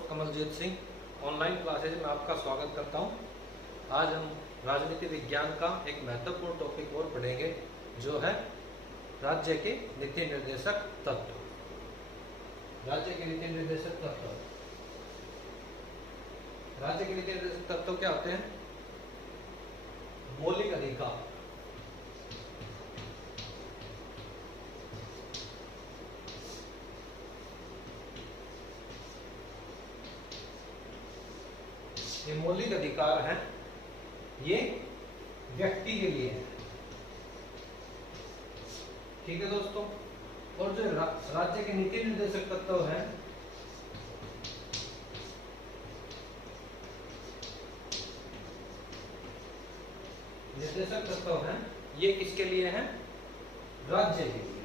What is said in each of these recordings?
दोस्त Kamaljeet Singh online classes में आपका स्वागत करता हूं। आज हम राजनीति विज्ञान का एक महत्वपूर्ण टॉपिक और पढ़ेंगे, जो है राज्य के नीति निर्देशक तत्व। राज्य के नीति निर्देशक तत्व। राज्य के नीति निर्देशक तत्व क्या होते हैं? मौलिक अधिकार, ये मौलिक अधिकार हैं, ये व्यक्ति के लिए है। ठीक है दोस्तों। और जो राज्य के नीति निर्देशक तत्व हैं, निर्देशक तत्व हैं, ये किसके लिए हैं? राज्य के लिए।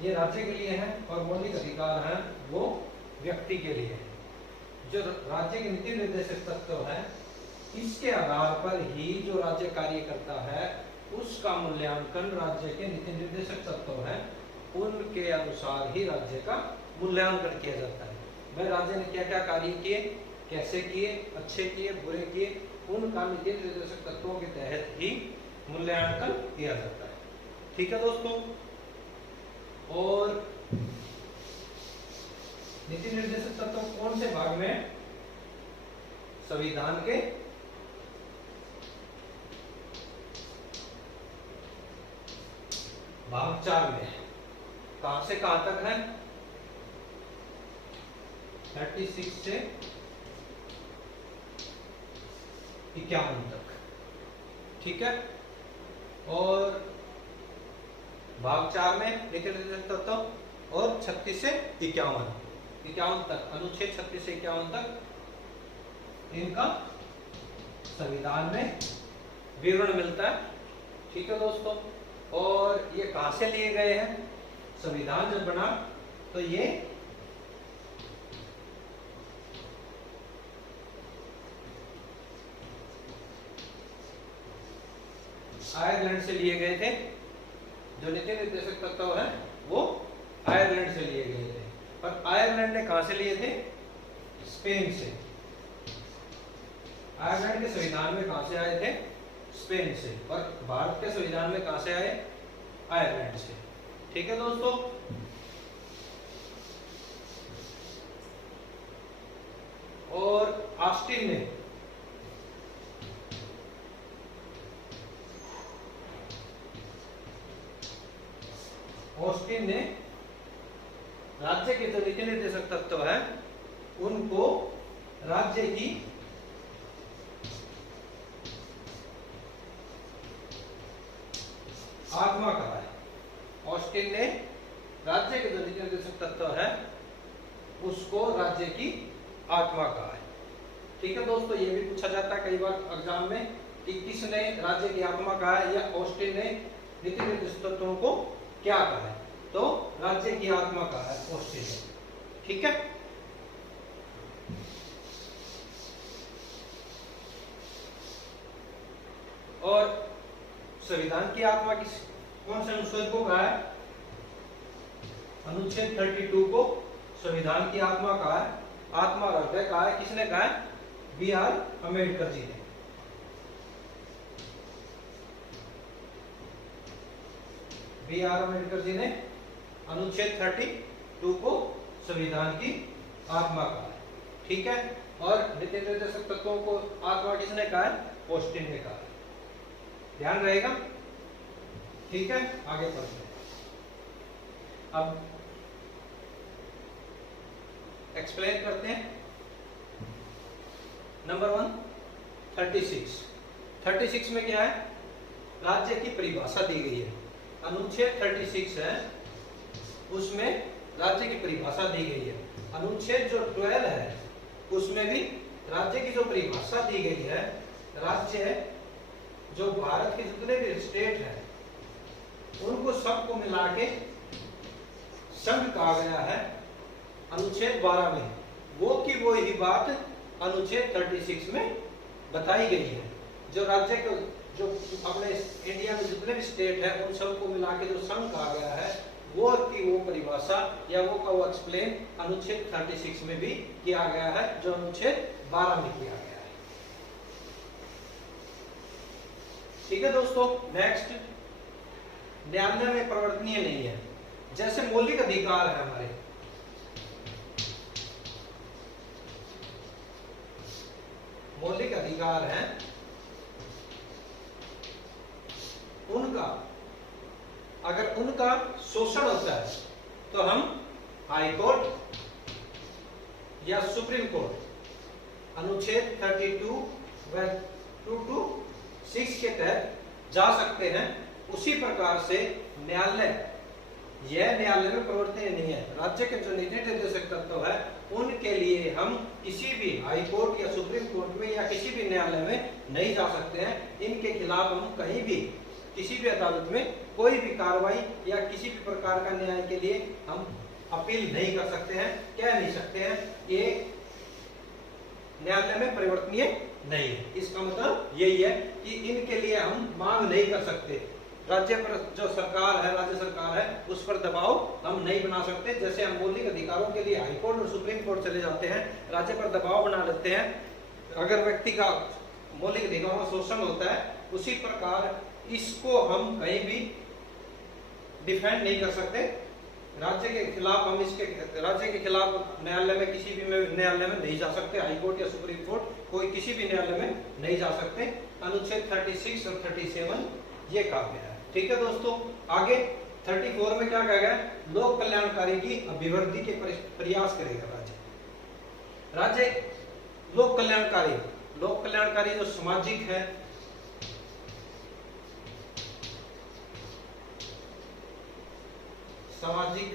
ये राज्य के लिए हैं और मौलिक अधिकार हैं वो व्यक्ति के लिए है। जो राज्य के नीति निर्देशक तत्व है, इसके आधार पर ही जो राज्य कार्य करता है उसका मूल्यांकन राज्य के नीति निर्देशक तत्व है, उनके अनुसार ही राज्य का मूल्यांकन किया जाता है। भाई राज्य ने क्या क्या कार्य किए, कैसे किए, अच्छे किए, बुरे किए, उनका नीति निर्देशक तत्वों के तहत ही मूल्यांकन किया जाता है। ठीक है दोस्तों। और नीति निर्देशक तत्व कौन से भाग में? संविधान के भाग 4 में है। कहां से कहां तक है? 36 से 51 तक। ठीक है। और भाग 4 में नीति निर्देशक तत्व और 36 से 51 तक, अनुच्छेद 36 से 51 तक इनका संविधान में विवरण मिलता है। ठीक है दोस्तों। और ये कहां से लिए गए हैं? संविधान जब बना तो ये आयरलैंड से लिए गए थे। जो नीति निर्देशक तत्व है वो आयरलैंड से लिए गए थे। पर आयरलैंड ने कहां से लिए थे? स्पेन से। आयरलैंड के संविधान में कहां से आए थे? स्पेन से। और भारत के संविधान में कहां से आए? आयरलैंड से। ठीक है दोस्तों। और ऑस्टिन ने राज्य के जो नीति निर्देशक तत्व है उनको राज्य की आत्मा कहा है। ऑस्टिन ने राज्य के जो नीति निर्देशक तत्व है उसको राज्य की आत्मा कहा है। ठीक है दोस्तों। ये भी पूछा जाता है कई बार एग्जाम में कि किसने राज्य की आत्मा कहा है या ऑस्टिन ने नीति निर्देशक तत्वों को क्या कहा है? तो राज्य की आत्मा कहा है ऑस्टिन ने। ठीक है। और संविधान की आत्मा किस कौन से अनुच्छेद को कहा है? अनुच्छेद 32 को संविधान की आत्मा कहा है। आत्मा हृदय कहा है। किसने कहा है? B.R. अम्बेडकर जी ने। B.R. अम्बेडकर जी ने अनुच्छेद 32 को संविधान की आत्मा कहा है। ठीक है। और नीति निर्देशक तत्वों को आत्मा किसने कहा है? ऑस्टिन ने कहा है। ध्यान रहेगा। ठीक है। आगे बढ़ते हैं। अब एक्सप्लेन करते हैं। नंबर 1 36 में क्या है? राज्य की परिभाषा दी गई है। अनुच्छेद 36 है, उसमें राज्य की परिभाषा दी गई है। अनुच्छेद जो 12 है उसमें भी राज्य की जो परिभाषा दी गई है, राज्य जो भारत के जितने भी स्टेट है उनको सबको मिला के संघ कहा गया है अनुच्छेद 12 में। वो की वो ही बात अनुच्छेद 36 में बताई गई है। जो राज्य को जो अपने इंडिया में जितने भी स्टेट है उन सबको मिला के जो संघ कहा गया है वो की वो परिभाषा या वो का वो एक्सप्लेन अनुच्छेद 36 में भी किया गया है, जो अनुच्छेद 12 में किया गया है। ठीक है दोस्तों, नेक्स्ट, न्यायालय में परिवर्तनीय नहीं है। जैसे मौलिक अधिकार है हमारे, मौलिक अधिकार हैं, उनका अगर उनका शोषण होता है तो हम हाई कोर्ट या सुप्रीम कोर्ट अनुच्छेद 32 व 226 के तहत जा सकते हैं। उसी प्रकार से न्यायालय, यह न्यायालय में परिवर्तनीय नहीं है। राज्य के जो नीति निर्देशक तत्व है उनके लिए हम किसी भी हाई कोर्ट या सुप्रीम कोर्ट में या किसी भी न्यायालय में नहीं जा सकते हैं। इनके खिलाफ हम कहीं भी किसी भी अदालत में कोई भी कार्रवाई या किसी भी प्रकार का न्याय के लिए हम अपील नहीं कर सकते हैं, कह नहीं सकते हैं। ये न्यायालय में परिवर्तनीय नहीं है। इसका मतलब यही है कि इनके लिए हम मांग नहीं कर सकते। राज्य पर जो सरकार है, राज्य सरकार है, उस पर दबाव हम नहीं बना सकते। जैसे हम मौलिक अधिकारों के लिए हाई कोर्ट और सुप्रीम कोर्ट चले जाते हैं, राज्य पर दबाव बना लेते हैं अगर व्यक्ति का मौलिक अधिकारों का शोषण होता है, उसी प्रकार इसको हम कहीं भी डिफेंड नहीं कर सकते। राज्य के खिलाफ हम राज्य के खिलाफ न्यायालय में किसी भी न्यायालय में नहीं जा सकते, हाई कोर्ट या सुप्रीम कोर्ट, कोई किसी भी न्यायालय में नहीं जा सकते। अनुच्छेद 36 और 37 ये कहा गया है। ठीक है दोस्तों, आगे 34 में क्या कहा गया? लोक कल्याणकारी की अभिवृद्धि के प्रयास करेगा राज्य। राज्य लोक कल्याणकारी जो सामाजिक है, सामाजिक,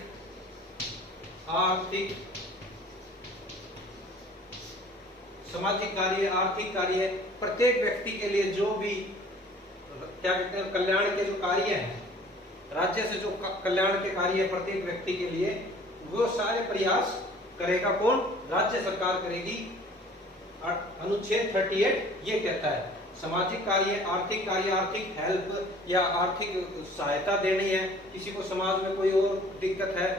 आर्थिक, सामाजिक कार्य, आर्थिक कार्य, प्रत्येक व्यक्ति के लिए जो भी क्या कहते हैं कल्याण के जो कार्य हैं, राज्य से जो कल्याण के कार्य है प्रत्येक व्यक्ति के लिए, वो सारे प्रयास करेगा कौन? राज्य सरकार करेगी। अनुच्छेद 38 ये कहता है सामाजिक कार्य, आर्थिक हेल्प या आर्थिक सहायता देनी है, किसी को समाज में कोई और दिक्कत है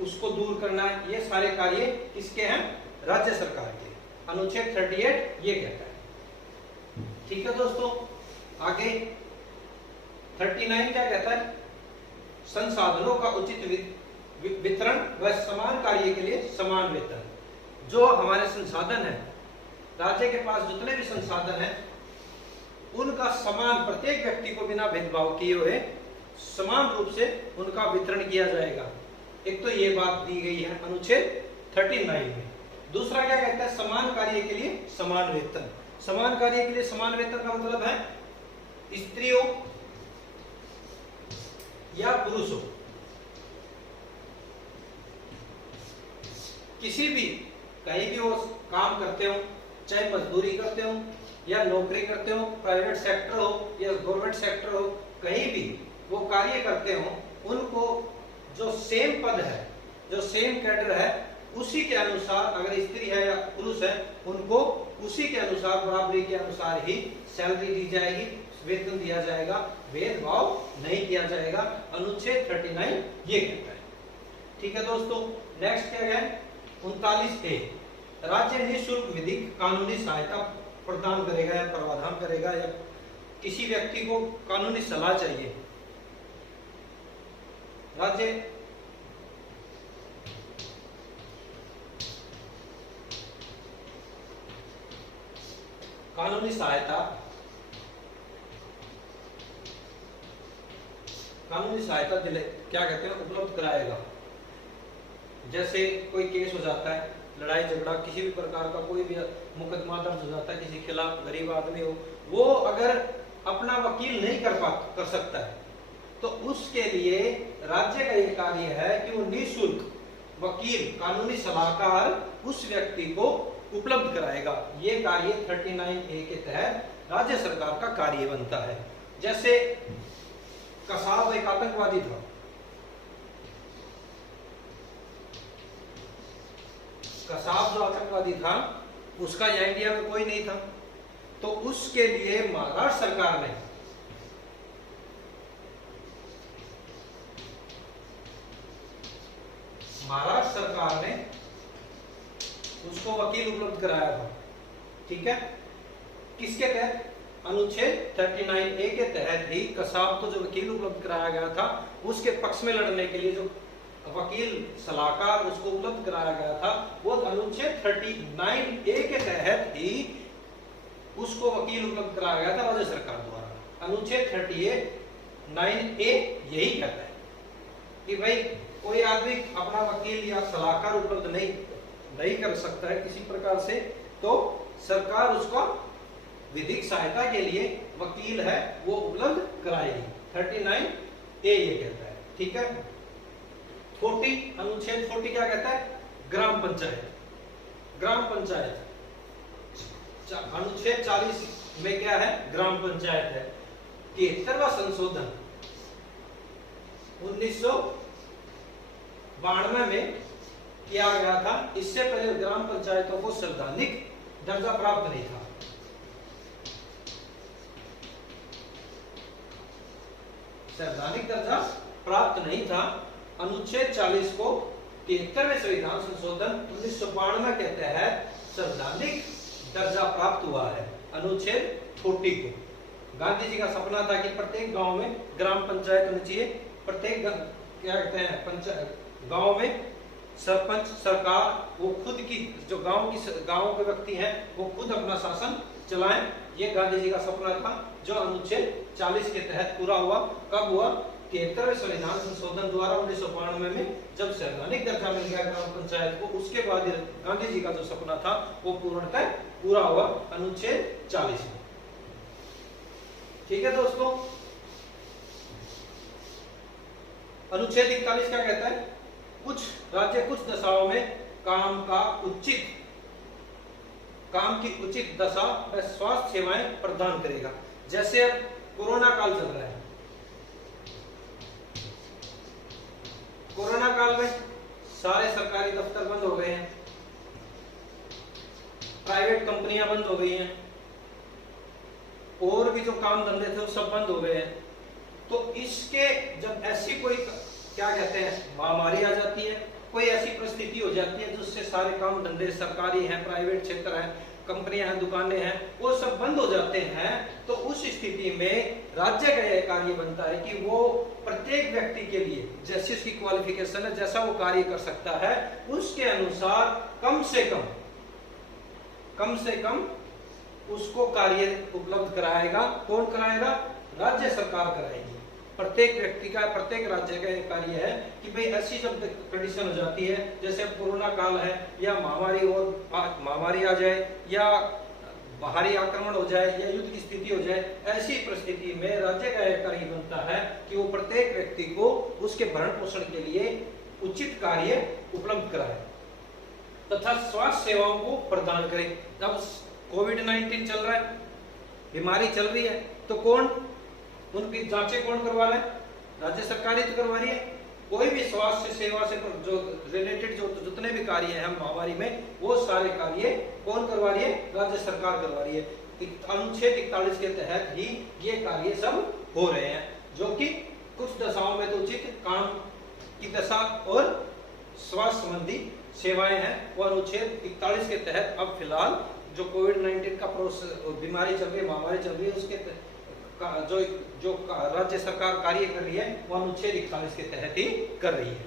उसको दूर करना है, ये सारे कार्य किसके हैं? राज्य सरकार के। अनुच्छेद 38 ये कहता है। ठीक है दोस्तों, आगे 39 क्या कहता है? संसाधनों का उचित वितरण व समान कार्य के लिए समान वेतन। जो हमारे संसाधन है, राज्य के पास जितने भी संसाधन है, उनका समान, प्रत्येक व्यक्ति को बिना भेदभाव किए हुए समान रूप से उनका वितरण किया जाएगा। एक तो ये बात दी गई है अनुच्छेद 39 में। दूसरा क्या कहता है? समान कार्य के लिए समान वेतन। समान कार्य के लिए समान वेतन का मतलब है स्त्रियों या पुरुषों, किसी भी कहीं भी वो काम करते हो, चाहे मजदूरी करते हो या नौकरी करते हो, प्राइवेट सेक्टर हो या गवर्नमेंट सेक्टर हो, कहीं भी वो कार्य करते हो, उनको जो सेम पद है, जो सेम कैडर है, उसी के अनुसार, अगर स्त्री है या पुरुष है, उनको उसी के अनुसार, बराबरी के अनुसार ही सैलरी दी जाएगी, वेतन दिया जाएगा, भेदभाव नहीं किया जाएगा। अनुच्छेद 39 ये कहता है। ठीक है दोस्तों, नेक्स्ट क्या है? 39A, राज्य निःशुल्क विधिक कानूनी सहायता प्रदान करेगा या प्रावधान करेगा, या किसी व्यक्ति को कानूनी सलाह चाहिए, राज्य कानूनी सहायता दिले क्या कहते हैं उपलब्ध कराएगा। जैसे कोई केस हो जाता है, लड़ाई झगड़ा, किसी भी प्रकार का कोई भी मुकदमा दर्ज हो जाता है किसी खिलाफ, गरीब आदमी हो, वो अगर अपना वकील नहीं कर सकता है, तो उसके लिए राज्य का ये कार्य है कि वो निःशुल्क वकील, कानूनी सलाहकार उस व्यक्ति को उपलब्ध कराएगा। ये कार्य 39A के तहत राज्य सरकार का कार्य बनता है। जैसे कसाब एक आतंकवादी था, कसाब जो आतंकवादी था उसका यहाँ इंडिया में कोई नहीं था, तो उसके लिए महाराष्ट्र सरकार ने महाराष्ट्र सरकार ने उसको वकील उपलब्ध कराया था। ठीक है, किसके तहत? अनुच्छेद 39A के तहत ही कसाब को जो वकील उपलब्ध कराया गया था, उसके पक्ष में लड़ने के लिए जो वकील सलाहकार उसको उपलब्ध कराया गया था, वो अनुच्छेद 39A के तहत ही उसको वकील उपलब्ध कराया गया था राज्य सरकार द्वारा। अनुच्छेद 39A यही कहता है कि भाई कोई आदमी अपना वकील या सलाहकार उपलब्ध नहीं कर सकता है किसी प्रकार से, तो सरकार उसका विधिक सहायता के लिए वकील है वो उपलब्ध कराएगी। 39A ये कहता है। ठीक है, 40 अनुच्छेद 40 क्या कहता है? ग्राम पंचायत। ग्राम पंचायत अनुच्छेद 40 में क्या है? ग्राम पंचायत है। 73वां संशोधन 1992 में किया गया था। इससे पहले ग्राम पंचायतों को संवैधानिक दर्जा प्राप्त नहीं था। संवैधानिक दर्जा प्राप्त नहीं था। अनुच्छेद 40 को 73वें संविधान संशोधन 1992 के तहत संवैधानिक दर्जा प्राप्त हुआ है। अनुच्छेद 40 को गांधी जी का सपना था कि प्रत्येक गांव में ग्राम पंचायत होनी चाहिए। प्रत्येक क्या कहते हैं गांव में सरपंच सरकार वो खुद की जो गांव के व्यक्ति हैं वो खुद अपना शासन चलाएं। ये गांधी जी का सपना था जो अनुच्छेद 40 के तहत पूरा हुआ। कब हुआ? 73वें संविधान संशोधन द्वारा 1992 में जब संवैधानिक दर्जा मिल गया ग्राम पंचायत को, उसके बाद गांधी जी का जो सपना था वो पूर्णतः पूरा हुआ अनुच्छेद 40 में। ठीक है दोस्तों, अनुच्छेद 41 क्या कहता है? कुछ राज्य कुछ दशाओं में काम की उचित दशा व स्वास्थ्य सेवाएं प्रदान करेगा। जैसे अब कोरोना काल चल रहा है, कोरोना काल में सारे सरकारी दफ्तर बंद हो गए हैं, प्राइवेट कंपनियां बंद हो गई हैं, और भी जो काम धंधे थे वो सब बंद हो गए हैं। तो इसके जब ऐसी कोई क्या कहते हैं महामारी आ जाती है, कोई ऐसी परिस्थिति हो जाती है जिससे सारे काम धंधे सरकारी हैं, प्राइवेट क्षेत्र है, कंपनियां हैं, दुकानें हैं, वो सब बंद हो जाते हैं, तो उस स्थिति में राज्य का यह कार्य बनता है कि वो प्रत्येक व्यक्ति के लिए जैसी उसकी क्वालिफिकेशन है, जैसा वो कार्य कर सकता है, उसके अनुसार कम से कम उसको कार्य उपलब्ध कराएगा। कौन कराएगा? राज्य सरकार कराएगी। प्रत्येक व्यक्ति का, प्रत्येक राज्य का एक कार्य है कि भाई ऐसी जब कंडीशन हो जाती है, जैसे कोरोना काल है या महामारी आ जाए या बाहरी आक्रमण हो जाए या युद्ध की स्थिति हो जाए, ऐसी परिस्थिति में राज्य का एक कार्य बनता है कि वो प्रत्येक व्यक्ति को उसके भरण पोषण के लिए उचित कार्य उपलब्ध कराए तथा स्वास्थ्य सेवाओं को प्रदान करे। अब कोविड-19 चल रहा है, बीमारी चल रही है, तो कौन उनकी जांचें कौन करवा रहा है? राज्य सरकार ही तो करवा रही है। कोई भी स्वास्थ्य सेवा से जो रिलेटेड जो जितने भी कार्य हैं महामारी में, वो सारे कार्य कौन करवा रही है? राज्य सरकार करवा रही है। अनुच्छेद 41 के तहत ही ये कार्य सब हो रहे हैं, जो कि कुछ दशाओं में तो उचित काम की दशा और स्वास्थ्य संबंधी सेवाएं हैं, वो अनुच्छेद 41 के तहत अब फिलहाल जो कोविड-19 का बीमारी चल रही है, महामारी चल रही है, उसके जो राज्य सरकार कार्य कर रही है वो अनुच्छेद 41 के तहत ही कर रही है।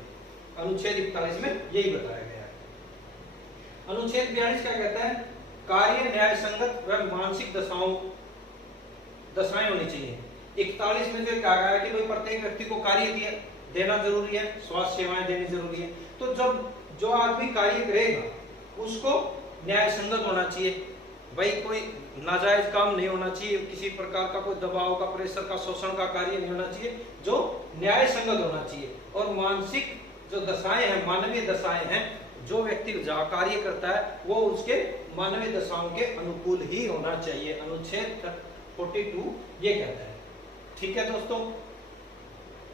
अनुच्छेद 41 में यही बताया गया है। अनुच्छेद 42 क्या कहता है? कार्य न्याय संगत व मानसिक दशाएं होनी चाहिए। 41 में जो कहा गया है कि भाई प्रत्येक व्यक्ति को कार्य देना जरूरी है, स्वास्थ्य सेवाएं देनी जरूरी है। तो जब जो आदमी कार्य करेगा उसको न्याय संगत होना चाहिए। भाई कोई नाजायज काम नहीं होना चाहिए, किसी प्रकार का कोई दबाव का, प्रेशर का, शोषण का कार्य नहीं होना चाहिए, जो न्याय संगत होना चाहिए। और मानसिक जो दशाएं हैं, मानवीय दशाएं हैं, जो व्यक्ति जहाँ कार्य करता है वो उसके मानवीय दशाओं के अनुकूल ही होना चाहिए। अनुच्छेद 42 ये कहता है। ठीक है दोस्तों,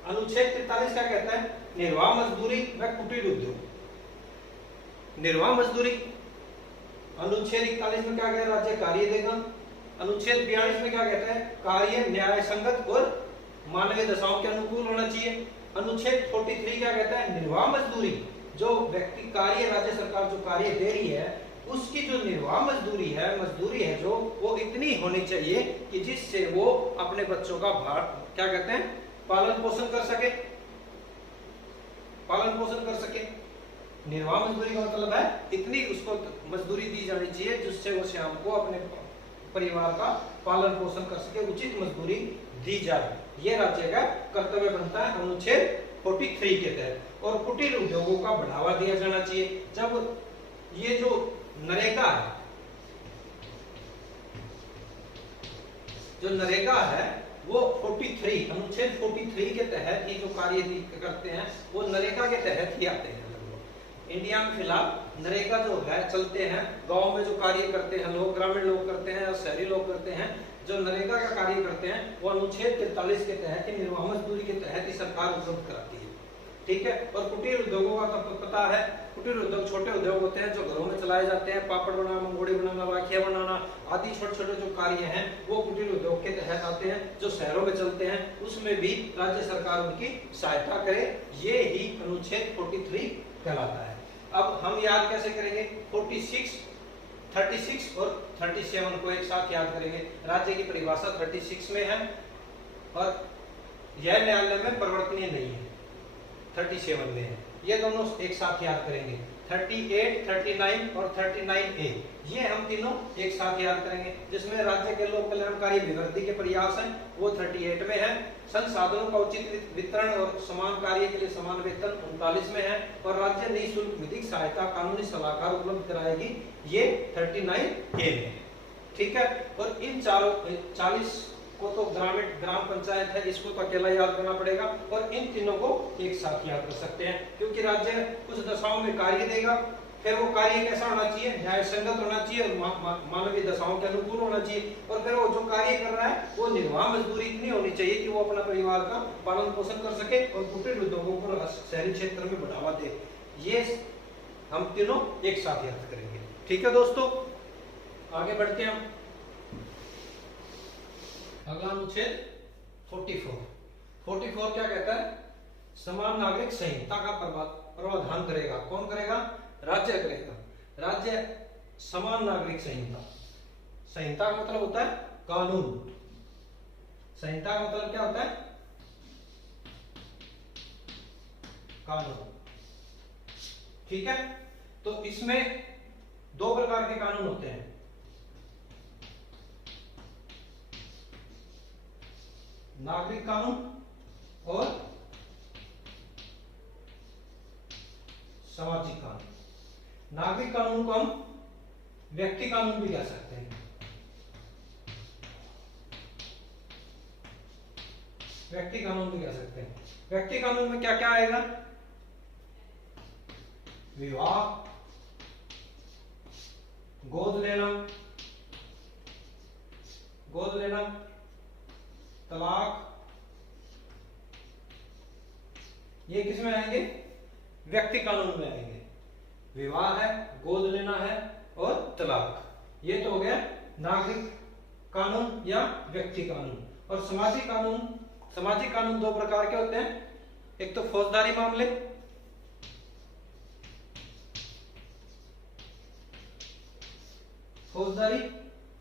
अनुच्छेद 43 क्या कहता है? निर्वाह मजदूरी व कुटीर उद्योग। निर्वाह मजदूरी अनुच्छेद 41 में क्या कहता है? राज्य कार्य देगा। अनुच्छेद 42 में क्या कहता है? कार्य न्याय संगत और मानवीय दशाओं के अनुकूल होना चाहिए। अनुच्छेद 43 क्या कहता है? निर्वाह मजदूरी जो व्यक्ति कार्य राज्य सरकार जो कार्य दे रही है उसकी जो निर्वाह मजदूरी है जो वो इतनी होनी चाहिए कि जिससे वो अपने बच्चों का क्या कहते हैं पालन पोषण कर सके। निर्वाह मजदूरी का मतलब है इतनी उसको मजदूरी दी जानी चाहिए जिससे वो शाम को अपने परिवार का पालन पोषण कर सके, उचित मजदूरी दी जाए। ये राज्य का कर्तव्य बनता है अनुच्छेद 43 के तहत। और कुटीर उद्योगों का बढ़ावा दिया जाना चाहिए। जब ये जो नरेगा है वो 43 अनुच्छेद 43 के तहत ये जो कार्य करते हैं वो नरेगा के तहत ही आते हैं। इंडिया में फिलहाल नरेगा जो है चलते हैं, गांव में जो कार्य करते हैं लोग, ग्रामीण लोग करते हैं और शहरी लोग करते हैं, जो नरेगा का कार्य करते हैं वो अनुच्छेद 43 के तहत निर्वाह मजदूरी के तहत ही सरकार उपलब्ध कराती है। ठीक है। और कुटीर उद्योगों का तो पता है, कुटीर उद्योग छोटे उद्योग होते हैं जो घरों में चलाए जाते हैं। पापड़ बनाना, मंगोड़ी बनाना, राखियां बनाना आदि छोटे छोटे जो कार्य हैं वो कुटीर उद्योग के तहत आते हैं। जो शहरों में चलते हैं उसमें भी राज्य सरकार उनकी सहायता करे। ये ही अनुच्छेद 43 कहलाता है। अब हम याद कैसे करेंगे? 46, 36 और 37 को एक साथ याद करेंगे। राज्य की परिभाषा 36 में है और यह न्यायालय में परिवर्तनीय नहीं है, 37 में है। ये दोनों एक साथ याद करेंगे। 38, 39 और 39A ये हम तीनों एक साथ याद करेंगे। जिसमें राज्य के लोक कल्याणकारी अभिवृद्धि के प्रयास हैं वो 38 में है। संसाधनों का उचित वितरण और समान कार्य के लिए समान वेतन 39 में है। और राज्य निःशुल्क विधिक सहायता कानूनी सलाहकार उपलब्ध कराएगी, ये 39A में। ठीक है। और इन 40 को तो ग्राम पंचायत है, इसको तो अकेला याद करना पड़ेगा। और इन तीनों को एक साथ याद कर सकते हैं क्योंकि राज्य कुछ दशाओं में कार्य देगा। फिर वो कार्य कैसा होना चाहिए? न्याय संगत होना चाहिए और मानवीय दशाओं के अनुकूल होना चाहिए। और फिर वो जो कार्य कर रहा है वो निर्वाह मजदूरी इतनी होनी चाहिए कि वो अपना परिवार का पालन पोषण कर सके और कुटीर उद्योगों को शहरी क्षेत्र में बढ़ावा दे। ये हम तीनों एक साथ याद करेंगे। ठीक है दोस्तों, आगे बढ़ते हैं हम। अगला अनुच्छेद 44 क्या कहता है? समान नागरिक संहिता का प्रावधान करेगा। कौन करेगा? राज्य करेगा। राज्य समान नागरिक संहिता का मतलब होता है कानून। संहिता का मतलब क्या होता है? कानून। ठीक है। तो इसमें 2 प्रकार के कानून होते हैं। नागरिक कानून और सामाजिक कानून। नागरिक कानून को हम व्यक्ति कानून भी कह सकते हैं। व्यक्ति कानून भी कह सकते हैं। व्यक्ति कानून में क्या क्या आएगा? विवाह, गोद लेना, तलाक, ये किस में आएंगे? व्यक्ति कानून में आएंगे। विवाह है, गोद लेना है और तलाक, ये तो हो गया नागरिक कानून या व्यक्ति कानून। और सामाजिक कानून 2 प्रकार के होते हैं। एक तो फौजदारी मामले,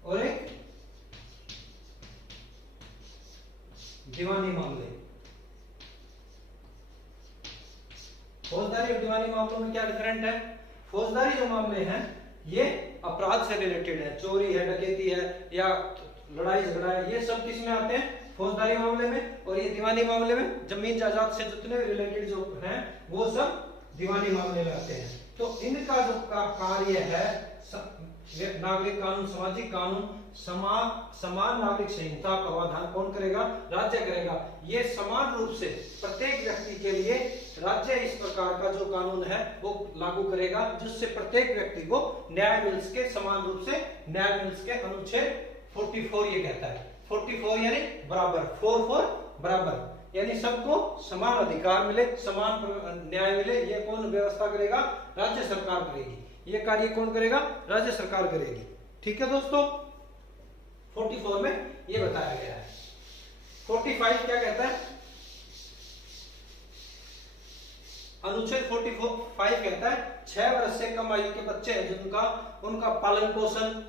और एक दीवानी मामले। फौजदारी और दीवानी मामलों में क्या डिफरेंट है? फौजदारी जो मामले हैं ये अपराध से रिलेटेड है, चोरी है, डकैती है या लड़ाई झगड़ा है, ये सब किस में आते हैं? फौजदारी मामले में। और ये दीवानी मामले में जमीन जायदाद से जितने रिलेटेड जो हैं वो सब दीवानी मामले में आते हैं। तो इनका जो कार्य है नागरिक कानून, सामाजिक कानून, समान नागरिक संहिता का प्रावधान कौन करेगा? राज्य करेगा। ये समान रूप से प्रत्येक व्यक्ति के लिए राज्य इस प्रकार का जो कानून है वो लागू करेगा जिससे प्रत्येक व्यक्ति को न्याय मिल सके, समान रूप से न्याय मिल सके। अनुच्छेद 44 ये कहता है। 44 यानी बराबर, 4 बराबर, यानी सबको समान अधिकार मिले, समान न्याय मिले। ये कौन व्यवस्था करेगा? राज्य सरकार करेगी। ये कार्य कौन करेगा? राज्य सरकार करेगी। ठीक है दोस्तों, 44 में ये बताया गया है। 45 क्या कहता है? अनुच्छेद 45 कहता है 6 वर्ष से कम आयु के बच्चे हैं जिनका उनका पालन पोषण,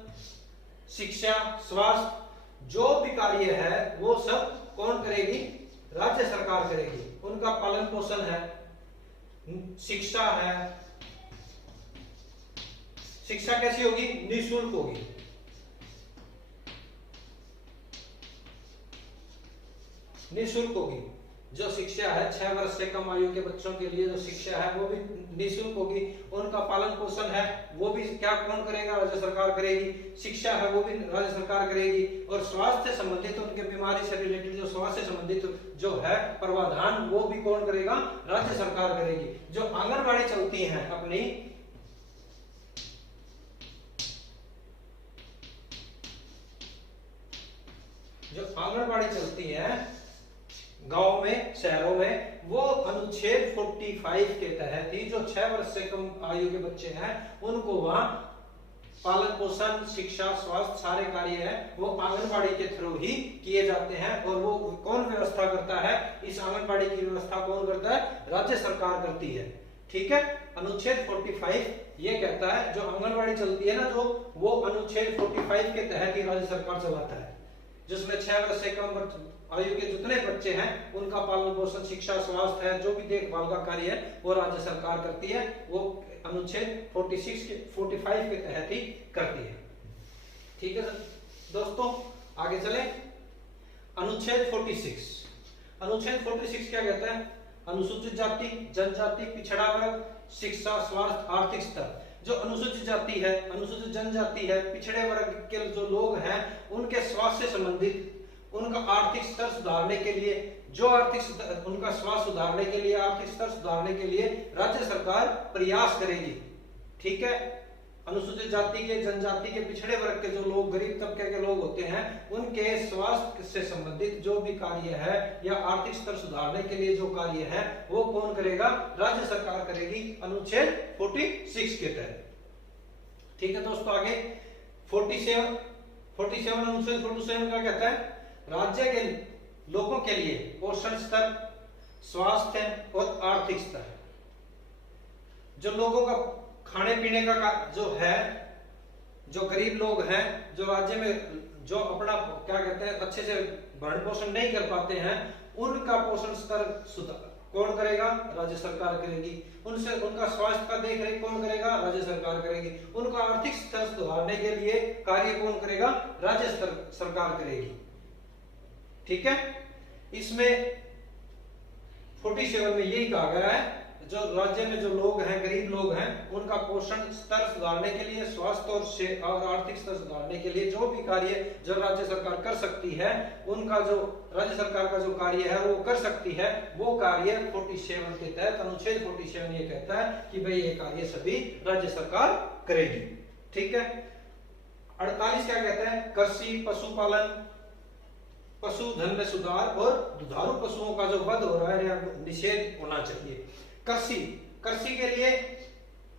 शिक्षा, स्वास्थ्य जो भी कार्य है वो सब कौन करेगी? राज्य सरकार करेगी। उनका पालन पोषण है, शिक्षा है, शिक्षा कैसी होगी? निःशुल्क होगी। निःशुल्क होगी। जो शिक्षा है 6 वर्ष से कम आयु के बच्चों के लिए जो शिक्षा है वो भी निःशुल्क होगी। उनका पालन पोषण है वो भी क्या कौन करेगा? राज्य सरकार करेगी। शिक्षा है वो भी राज्य सरकार करेगी। और स्वास्थ्य संबंधित उनके बीमारी से रिलेटेड जो स्वास्थ्य संबंधित जो है प्रावधान वो भी कौन करेगा? राज्य सरकार करेगी। जो आंगनबाड़ी चलती है अपनी जो आंगनबाड़ी चलती है गांव में, शहरों में, वो अनुच्छेद 45 के तहत ही जो 6 वर्ष से कम आयु के बच्चे हैं उनको वहां पालन पोषण, शिक्षा, स्वास्थ्य सारे कार्य है वो आंगनबाड़ी के थ्रू ही किए जाते हैं। और वो कौन व्यवस्था करता है? इस आंगनबाड़ी की व्यवस्था कौन करता है? राज्य सरकार करती है। ठीक है। अनुच्छेद 45 ये कहता है जो आंगनबाड़ी चलती है ना जो वो अनुच्छेद 45 के तहत ही राज्य सरकार चलाता है, जिसमें 6 वर्ष से कम आयु के जितने बच्चे हैं उनका पालन पोषण, शिक्षा, स्वास्थ्य है जो भी देखभाल का कार्य है वो राज्य सरकार करती है। वो अनुच्छेद 45 के तहत ही करती है। ठीक है दोस्तों, आगे चले। अनुच्छेद 46 क्या कहता है? अनुसूचित जाति, जनजाति, पिछड़ा वर्ग, शिक्षा, स्वास्थ्य, आर्थिक स्तर। जो अनुसूचित जाति है, अनुसूचित जनजाति है, पिछड़े वर्ग के जो लोग हैं उनके स्वास्थ्य से संबंधित उनका आर्थिक स्तर सुधारने के लिए उनका स्वास्थ्य सुधारने के लिए, आर्थिक स्तर सुधारने के लिए राज्य सरकार प्रयास करेगी। ठीक है। अनुसूचित जाति के, जनजाति के, पिछड़े वर्ग के जो लोग, गरीब तबके के लोग होते हैं उनके स्वास्थ्य से संबंधित जो भी कार्य है या आर्थिक स्तर सुधारने के लिए जो कार्य है वो कौन करेगा? राज्य सरकार करेगी अनुच्छेद 46 के तहत। ठीक है दोस्तों, आगे 47 अनुच्छेद 47 क्या कहता है? राज्य के लोगों के लिए पोषण स्तर, स्वास्थ्य और आर्थिक स्तर, जो लोगों का खाने पीने का जो है, जो गरीब लोग हैं जो राज्य में जो अपना क्या कहते हैं अच्छे से भरण पोषण नहीं कर पाते हैं उनका पोषण स्तर कौन करेगा? राज्य सरकार करेगी। उनका स्वास्थ्य का देख रेख कौन करेगा? राज्य सरकार करेगी। उनका आर्थिक स्तर सुधारने के लिए कार्य कौन करेगा? राज्य सरकार करेगी। ठीक है। इसमें 47 में यही कहा गया है जो राज्य में जो लोग हैं, गरीब लोग हैं, उनका पोषण स्तर सुधारने के लिए, स्वास्थ्य और आर्थिक स्तर सुधारने के लिए जो भी कार्य जो राज्य सरकार कर सकती है उनका जो राज्य सरकार का जो कार्य है वो कर सकती है, वो कार्य 47 के तहत अनुच्छेद 47 ये कहता है कि भाई ये कार्य सभी राज्य सरकार करेगी। ठीक है। 48 क्या कहता है? कृषि, पशुपालन, पशुधन में सुधार और दुधारू पशुओं का जो वध हो रहा है निषेध होना चाहिए। कृषि के लिए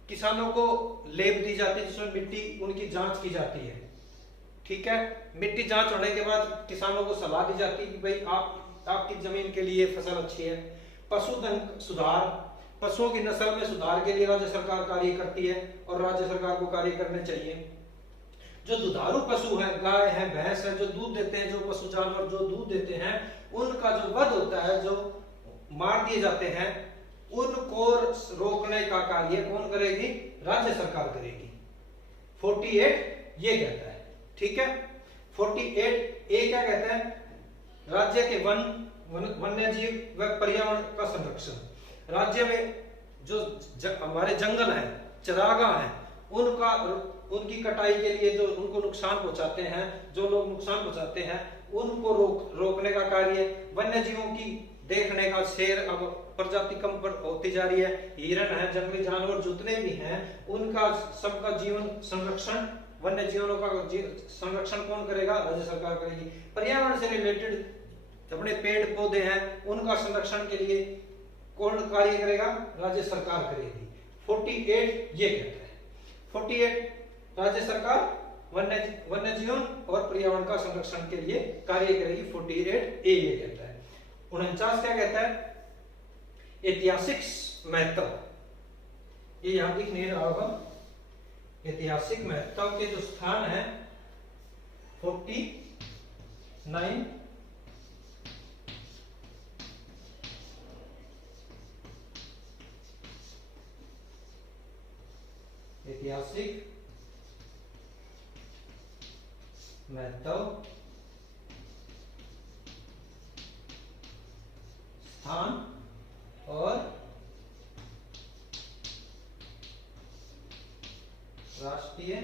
किसानों को लेब दी जाती है जिसमें मिट्टी उनकी जांच की जाती है। ठीक है। मिट्टी जांच होने के बाद किसानों को सलाह दी जाती है कि भाई आपकी जमीन के लिए फसल अच्छी है। पशुधन सुधार, पशुओं की नस्ल में सुधार के लिए राज्य सरकार कार्य करती है और राज्य सरकार को कार्य करने चाहिए। जो दुधारू पशु है, गाय है, भैंस है, जो दूध देते हैं, जो पशु जानवर जो दूध देते हैं उनका जो वध होता है, जो मार दिए जाते हैं, उनको रोकने का कार्य कौन करेगी? राज्य सरकार करेगी। 48 ये कहता है। ठीक है। 48 ए क्या कहता है? राज्य के वन्य जीव व पर्यावरण का संरक्षण। राज्य में जो हमारे जंगल हैं, चरागाह हैं, उनकी कटाई के लिए जो उनको नुकसान पहुंचाते हैं, जो लोग नुकसान पहुंचाते हैं उनको रोकने का कार्य, वन्य जीवों की देखने का, शेर अब प्रजाति कम होती जा रही है, हिरण है, जंगली जानवर जितने भी हैं उनका सबका जीवन संरक्षण, वन्य जीवनों का संरक्षण कौन करेगा? राज्य सरकार करेगी। पर्यावरण से रिलेटेड अपने पेड़ पौधे हैं उनका संरक्षण के लिए कौन कार्य करेगा? राज्य सरकार करेगी। 48 ये कहता है। 48 राज्य सरकार वन्य जीवन और पर्यावरण का संरक्षण के लिए कार्य करेगी। 48 ए ये कहता है। 49 क्या कहता है? ऐतिहासिक महत्व, ये यहां दिख नहीं रहा होगा, ऐतिहासिक महत्व के जो स्थान है 49 ऐतिहासिक महत्व स्थान और राष्ट्रीय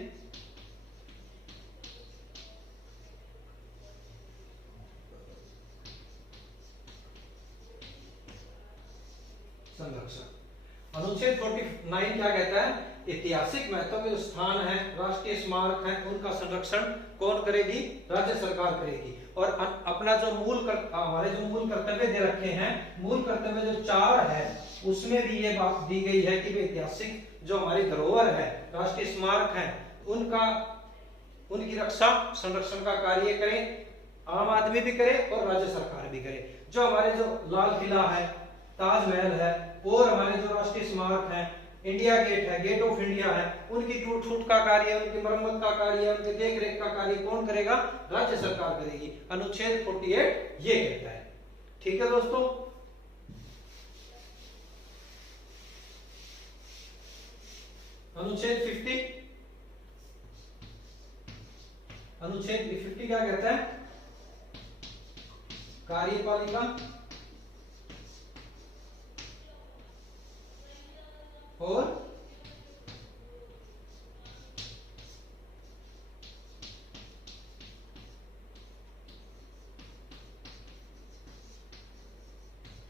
संरक्षण। अनुच्छेद 49 क्या कहता है? ऐतिहासिक महत्व के जो स्थान है, राष्ट्रीय स्मारक है, उनका संरक्षण कौन करेगी? राज्य सरकार करेगी। और अपना जो हमारे जो मूल कर्तव्य दे रखे हैं, मूल कर्तव्य जो 4 है उसमें भी ये बात दी गई है कि ऐतिहासिक जो हमारी धरोहर है, राष्ट्रीय स्मारक है, उनकी रक्षा संरक्षण का कार्य करें, आम आदमी भी करे और राज्य सरकार भी करे। जो हमारे जो लाल किला है, ताजमहल है और हमारे जो राष्ट्रीय स्मारक है, इंडिया गेट है, गेट ऑफ इंडिया है, उनकी टूट फूट का कार्य, उनकी मरम्मत का कार्य, उनके देख रेख का कार्य कौन करेगा? राज्य सरकार करेगी। अनुच्छेद 48 ये कहता है। ठीक है दोस्तों, अनुच्छेद 50 क्या कहता है? कार्यपालिका और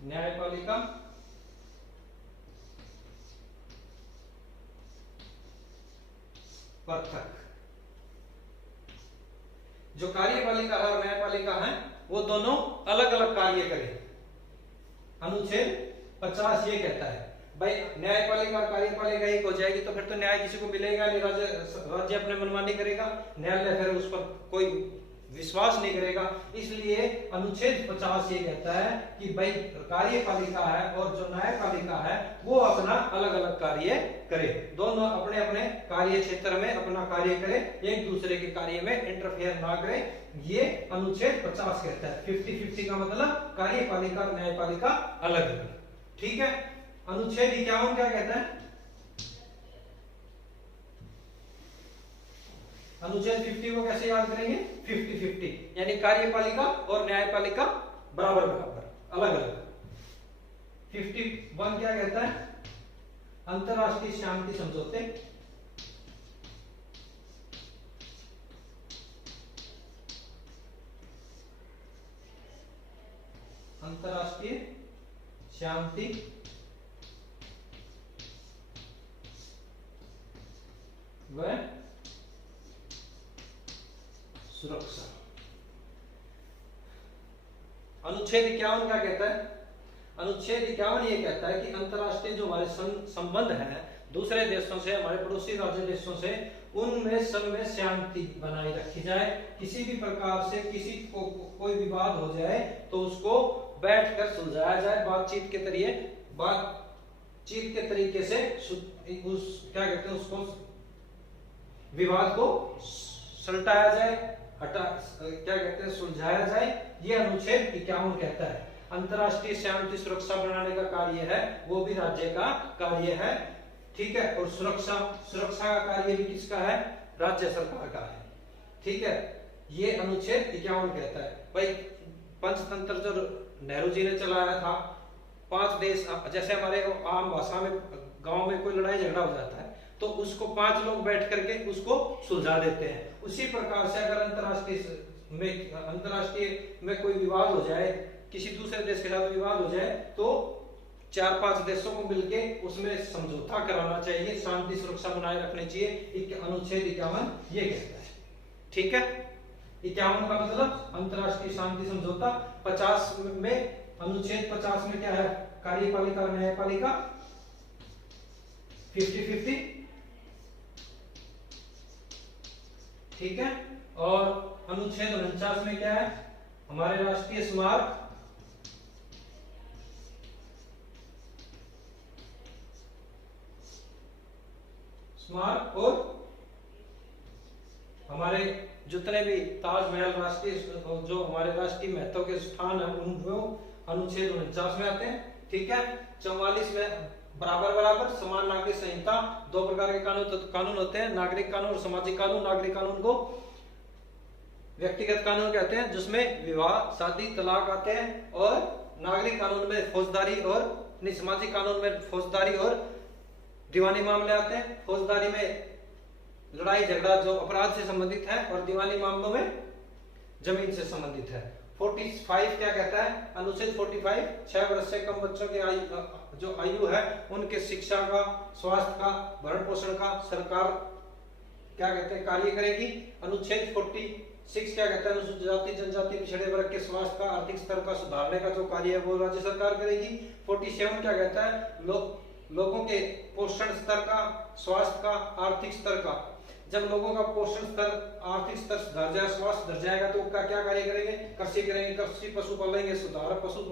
न्यायपालिका पृथक। जो कार्यपालिका और न्यायपालिका है वो दोनों अलग अलग कार्य करें। अनुच्छेद 50 ये कहता है भाई न्यायपालिका और कार्यपालिका एक हो जाएगी तो फिर तो न्याय किसी को मिलेगा नहीं, राज्य अपने मनमानी करेगा, न्यायालय फिर उस पर कोई विश्वास नहीं करेगा। इसलिए अनुच्छेद 50 ये कहता है कि भाई कार्यपालिका है और जो न्यायपालिका है वो अपना अलग अलग कार्य करे, दोनों अपने अपने कार्य क्षेत्र में अपना कार्य करे, एक दूसरे के कार्य में इंटरफेयर ना करे। ये अनुच्छेद 50 कहता है। 50-50 का मतलब कार्यपालिका और न्यायपालिका अलग अलग। ठीक है। अनुच्छेद 51 क्या कहता है? अनुच्छेद 50 को कैसे याद करेंगे? 50-50 यानी कार्यपालिका और न्यायपालिका बराबर बराबर अलग अलग। 51 क्या कहता है? अंतरराष्ट्रीय शांति समझौते अंतरराष्ट्रीय शांति व सुरक्षा। अनुच्छेद 51 क्या कहता है? अनुच्छेद 51 ये कहता है कि अंतरराष्ट्रीय जो हमारे संबंध है दूसरे देशों से, हमारे पड़ोसी राज्य देशों से, उनमें सब में शांति बनाए रखी जाए। किसी भी प्रकार से किसी को कोई विवाद हो जाए तो उसको बैठकर सुलझाया जाए, बातचीत के तरीके से उस क्या कहते हैं उसको विवाद को सुलटाया जाए, क्या कहते हैं सुलझाया जाए। ये अनुच्छेद 51 कहता है। अंतरराष्ट्रीय शांति सुरक्षा बनाने का कार्य है वो भी राज्य का कार्य है। ठीक है। और सुरक्षा का कार्य भी किसका है? राज्य सरकार का है। ठीक है। ये अनुच्छेद 51 कहता है। भाई पंचतंत्र जो नेहरू जी ने चलाया था, 5 देश, जैसे हमारे आम भाषा में गांव में कोई लड़ाई झगड़ा हो जाता है तो उसको 5 लोग बैठ करके उसको सुलझा देते हैं। उसी प्रकार से अगर अंतरराष्ट्रीय में कोई विवाद हो जाए, किसी दूसरे देश के साथ विवाद हो जाए तो 4-5 देशों को मिलके उसमें समझौता कराना चाहिए, शांति सुरक्षा बनाए रखनी चाहिए। अनुच्छेद 51 ये कहता है। ठीक है। 51 का मतलब अंतरराष्ट्रीय शांति समझौता। 50 में अनुच्छेद 50 में क्या है? कार्यपालिका और न्यायपालिका 50-50। ठीक है। और अनुच्छेद 49 में क्या है? हमारे राष्ट्रीय स्मारक स्मारक और हमारे जितने भी ताजमहल राष्ट्रीय जो हमारे राष्ट्रीय महत्व के स्थान है उनको अनुच्छेद 49 में आते हैं। ठीक है। 44 में बराबर बराबर समान नागरिक संहिता, दो प्रकार के कानून होते हैं, नागरिक कानून और सामाजिक कानून। नागरिक कानून को व्यक्तिगत कानून कहते हैं जिसमें विवाह, शादी, तलाक आते हैं, और नागरिक कानून में फौजदारी और सामाजिक कानून में फौजदारी और दीवानी मामले आते हैं। फौजदारी में लड़ाई झगड़ा जो अपराध से संबंधित है, और दीवानी मामलों में जमीन से संबंधित है। 45 क्या कहता है? अनुच्छेद 45 6 वर्ष से कम बच्चों के जो आयु है उनके शिक्षा का, स्वास्थ्य का, भरण पोषण का सरकार क्या कहते हैं कार्य करेगी। अनुच्छेद 46 क्या कहता है? अनुसूचित जाति जनजाति पिछड़े वर्ग के स्वास्थ्य का, आर्थिक स्तर का सुधारने का जो कार्य है वो राज्य सरकार करेगी। 47 क्या कहता है? लोगों के पोषण स्तर का, स्वास्थ्य का, आर्थिक स्तर का। जब लोगों का पोषण स्तर, आर्थिक स्तर सुधर जाए, स्वास्थ्य सुधर जाएगा तो क्या कार्य करेंगे? कृषि करेंगे, कृषि पशु पालेंगे, सुधार पशु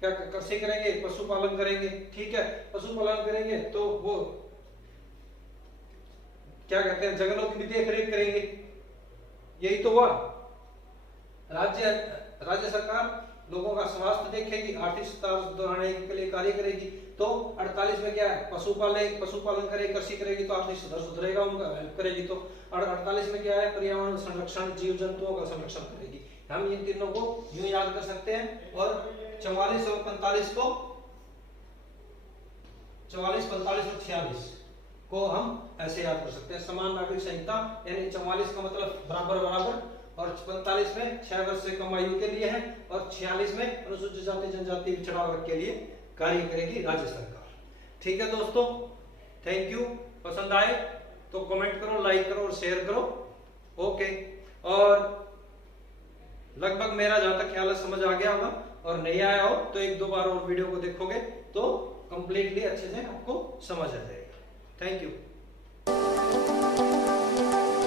क्या कृषि करेंगे, पशुपालन करेंगे। ठीक है। पशुपालन करेंगे तो वो क्या कहते हैं? जंगलों की भी देख रेख करेंगे। यही तो हुआ। राज्य सरकार लोगों का स्वास्थ्य देखेगी, आर्थिक स्तर सुधारने के लिए कार्य करेगी। तो 48 में क्या है? पशुपालन करेगी, कृषि करेगी तो आर्थिक स्तर सुधरेगा, उनका हेल्प करेगी। तो 48 में क्या है? पर्यावरण संरक्षण, जीव जंतुओं का संरक्षण करेगी। हम इन तीनों को यूं याद कर सकते हैं। और 44 और 45 को 44, 45 और 46 को हम ऐसे याद कर सकते हैं। समान नागरिक संहिता यानी 44 का मतलब बराबर बराबर, और 45 में 6 वर्ष से कम आयु के लिए है, और 46 में अनुसूचित जाति जनजाति पिछड़ा वर्ग के लिए कार्य करेगी राज्य सरकार। ठीक है दोस्तों, थैंक यू। पसंद आए तो कमेंट करो, लाइक करो और शेयर करो। ओके। और लगभग मेरा जहां तक ख्याल है समझ आ गया होगा, और नहीं आया हो तो एक दो बार और वीडियो को देखोगे तो कंप्लीटली अच्छे से आपको समझ आ जाएगा। Thank you.